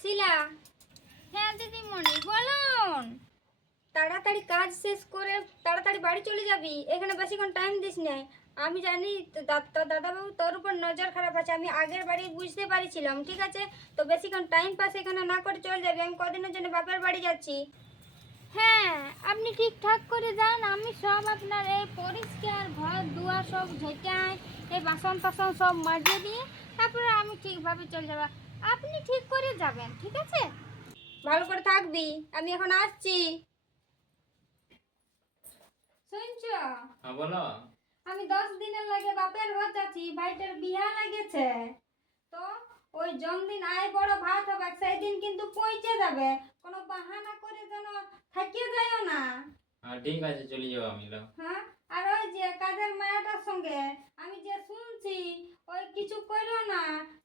শিলা। হ্যাঁ দিদিমণি বলুন। তাড়াতাড়ি কাজ শেষ করে তাড়াতাড়ি বাড়ি চলে যাবি। এখানে বেশিক্ষণ টাইম দিস না আমি জানি তোর দাদাবাবু তোর উপর নজর খারাপ আছে। আমি আগের বাড়ি বুঝতে পারিছিলাম ঠিক আছে? তো বেশিক্ষণ টাইম পাস এখানে না করে চলে যাবি। আমি কদিনের জন্য বাপের বাড়ি যাচ্ছি। হ্যাঁ আপনি ঠিকঠাক করে যান। আমি সব আপনার এই পরিষ্কার ঘর দুয়ার সব ঝেঁটাই এই বাসন টাসন সব মাজিয়ে দিয়ে তারপরে আমি ঠিকভাবে চলে যাব। আপনি ঠিক করে যাবেন ঠিক আছে? ভালো করে থাকবি আমি এখন আসছি। শুনছ? হ্যাঁ বলো। আমি দশ দিনের লাগে বাপের ঘর যাচ্ছি ভাইটার বিয়া লাগেছে। তো ওই জন্মদিন আয় বড় ভাত হবে সেই দিন কিন্তু পৌঁছে যাবে। কোনো বাহানা করে যেন থাকিয়ে যায়ও না। হ্যাঁ ঠিক আছে চলে যাব আমি হ্যাঁ? আর ওই যে কাজের মায়াটার সঙ্গে আমি যে শুনছি ওই কিছু করো না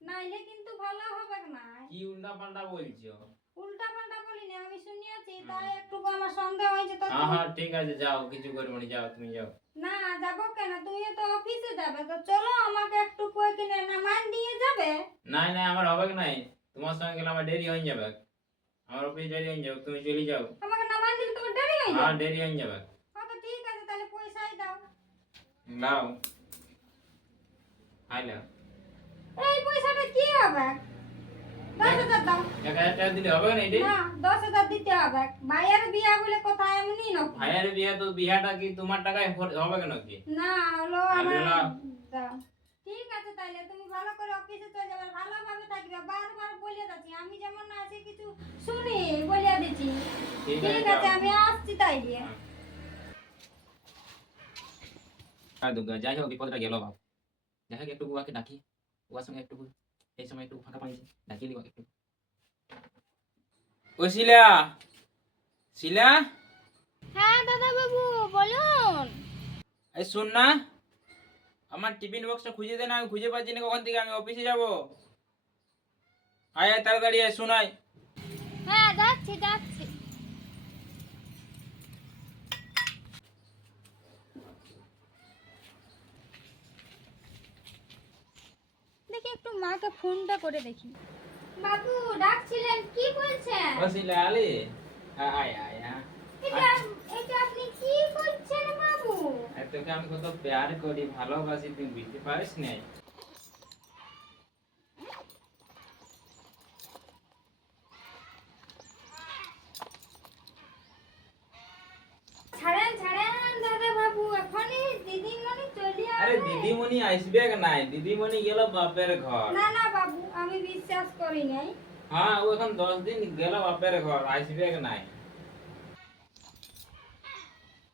নাইলে কিন্তু ভালো হবে না। কি উল্টা পাল্টা বলছো? উল্টা পাল্টা বলিনি আমি শুনিয়েছি তাই একটু আমার সন্দেহ হয়েছে তো হ্যাঁ হ্যাঁ ঠিক আছে যাও কিছু করব না যাও তুমি যাও। না যাব কেন? তুমি তো অফিসে যাবে তো চলো আমাকে একটু কই কিনে নামান দিয়ে যাবে? নাই নাই আমার হবে নাই? তোমার সঙ্গে গেলে আমার দেরি হয়ে যাবে। আমার অফিস দেরি হয়ে যাবে তুমি চলে যাও। আমাকে নামান দিলে তোমার দেরি হয়ে যাবে? হ্যাঁ দেরি হয়ে যাবে হ্যাঁ তো ঠিক আছে তাহলে পয়সাই দাও লাও হাই লাও এই পয়সাটা কি হবে? দশ হাজার দাও। এক হাজার টাকা দিলে হবে না এটি? না দশ হাজার দিতে হবে। ভাইয়ের বিয়া বলে কথা এমনি না ভাইয়ের বিয়ে তো বিয়াটা কি তোমার টাকায় হর- হবে কেন কি? না হলো আরে আমার না। দাও। ঠিক আছে তাহলে তুমি ভালো করে অফিসে চলে যাবে ভালোভাবে থাকবে। বারবার বলে যাচ্ছি আমি যেমন না আছি কিছু শুনি বলে দিচ্ছি। ঠিক আছে ঠিক আছে যাও। আমি আসছি তাই দিয়ে আর দুর্গা যাই হোক বিপদটা গেল যাই হোক একটু বুয়াকে ডাকি। বুয়ার সঙ্গে একটু এই সময় একটু ফাঁকা পাইছি ডাকিয়ে দিব একটু। ও শিলা! শিলা! হ্যাঁ দাদা বাবু বলুন। এই শোন না আমার টিফিন বক্সটা খুঁজে দে না আমি খুঁজে পাচ্ছি না কখন থেকে আমি অফিসে যাব? আয় আয় তাড়াতাড়ি আয় শোনাই হ্যাঁ যাচ্ছি যাচ্ছি দেখি একটু মাকে ফোনটা করে দেখি। বাবু ডাকছিলেন কি বলছেন? বসিলা আলি আয় আয় হ্যাঁ এটা আপনি কি করছেন বাবু? তোকে আমি কত প্যার করি ভালোবাসি তুই বুঝতে পারিস না ছাড়েন ছাড়েন দাদা বাবু এখনই দিদিমণি চলে আরে দিদিমণি আসবে নাই? দিদিমণি গেল বাপের ঘর। না না বাবু আমি বিশ্বাস করি নাই। হ্যাঁ ও এখন দশ দিন গেল বাপের ঘর আসবে নাই?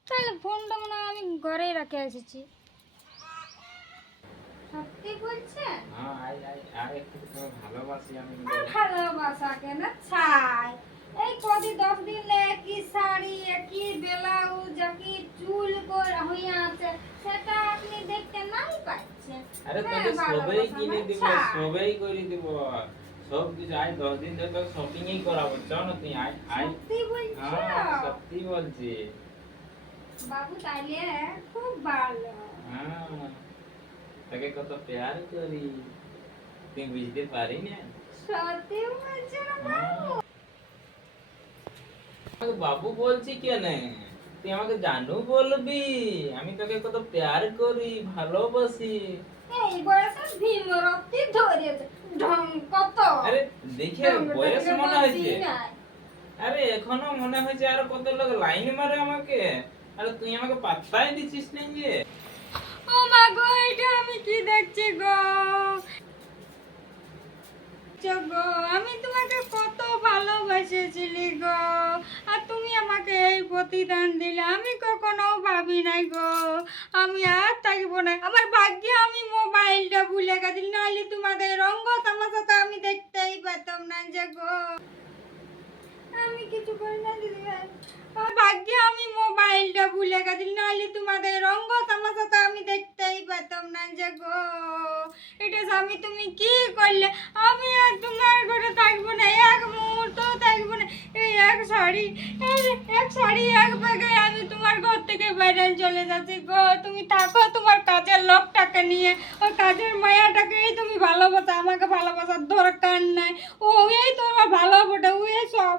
তাহলে ফোনটা মনে আমি ঘরেই রাখে এসেছি। সত্যি বলছেন? হ্যাঁ আয় আয় আর একটু তোকে ভালোবাসি আমি। ভালোবাসা কেন ছাই? এই কদি দশ দিন লে একই শাড়ি একই ব্লাউজ একই চুল করে হইয়া আছে সেটা আপনি দেখতে নাই পাচ্ছেন আরে হ্যাঁ, তোকে সবাই ভালোবাসা কিনে আমার দিব ছাই। সবাই করে দিব সব কিছু আয় দশ দিন ধরে তোকে শপিং ই করাবো চল না তুই আয় আয় সত্যি বলছো হ্যাঁ সত্যি বলছি বাবু তাইলে খুব ভালো হ্যাঁ তোকে কত প্যার করি তুই বুঝতে পারি না সত্যি বলছো না হ্যাঁ। বাবু আমাকে বাবু বলছি কেন তুই আমাকে জানু বলবি আমি তোকে কত প্যার করি ভালোবাসি। এই বয়সে ভীমরতি ধরেছে ঢং কত? আরে দেখে বয়স মনে হয়েছে আরে এখনও মনে হয়েছে আর কত লোক লাইন মারে আমাকে। আরে তুই আমাকে পাত্তাই দিছিস না যে ও মা গো এটা আমি কি দেখছি গো? চো গো আমি তোমাকে কত ভালোবাসেছিলি প্রতিদান দিলে আমি কখনো ভাবি নাই গো। আমি আর থাকব না। আমার ভাগ্যে আমি মোবাইলটা ভুলে গেছি, নাহলে তোমাদের রঙ্গ তামাশা তো আমি দেখতেই পেতাম না যে গো। আমি কিছু করি না, দিদি আমার ভাগ্যে আমি মোবাইলটা ভুলে গেছি, নাহলে তোমাদের রঙ্গ তামাশা তো আমি দেখতেই পেতাম না যে গো। এটা স্বামী, তুমি কি করলে? আমি আর তোমার ঘরে থাকব না। সরি সরি, এক ভাগে আমি তোমার ঘর থেকে বাইরে চলে যাচ্ছি গো। তুমি থাকো তোমার কাজের লোকটাকে নিয়ে। ওই কাজের মায়াটাকেই তুমি ভালোবাসা, আমাকে ভালোবাসার দরকার নাই। ও, এই তোমার ভালো ভালোবাসা ওই সব